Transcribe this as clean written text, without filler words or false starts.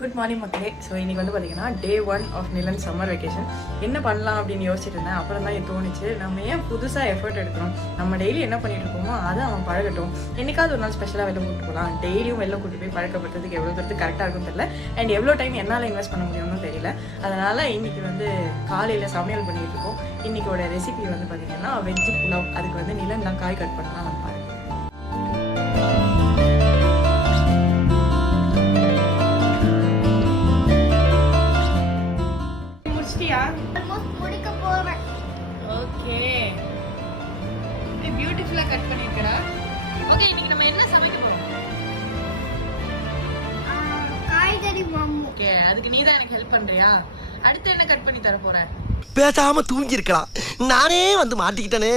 Good morning மக்களே. So இன்றைக்கி வந்து பார்த்திங்கன்னா டே 1 ஆஃப் நிலன் சம்மர் வெக்கேஷன். என்ன பண்ணலாம் அப்படின்னு யோசிச்சுட்டு இருந்தேன். அப்புறம் தான் எனக்கு தோணுச்சு, நம்ம ஏன் புதுசாக எஃபர்ட் எடுக்கணும், நம்ம டெய்லி என்ன பண்ணிட்டு இருக்கோமோ அதை அவன் பழகட்டும். என்றைக்காவது ஒரு நாள் ஸ்பெஷலாக வெளில கூப்பிட்டு போகலாம். டெய்லியும் வெளில கூட்டு போய் பழக்கப்படுறதுக்கு எவ்வளோ தூரத்துக்கு கரெக்டாக இருக்கும்னு தெரியல, அண்ட் எவ்வளோ டைம் என்னால் இன்வெஸ்ட் பண்ண முடியும்னு தெரியல. அதனால் இன்றைக்கி வந்து காலையில் சமையல் பண்ணிகிட்டு இருக்கோம். இன்றைக்கோட ரெசிபி வந்து பார்த்திங்கன்னா வெஜ்ஜு புலாவ். அதுக்கு வந்து நிலன் தான் காய் கட் பண்ணலாம் நம்ம பாருங்கள். ஓகே, பியூட்டிஃபுல்லா கட் பண்ணிருக்கடா. ஓகே, இன்னைக்கு நம்ம என்ன சமைக்க போறோம்? காய்கறி மாமு. ஓகே, அதுக்கு நீ தான் எனக்கு ஹெல்ப் பண்றியா? அடுத்து என்ன கட் பண்ணி தர போற? பேசாம தூங்கி இருக்கலாம், நானே வந்து மாட்டிக்கிட்டனே.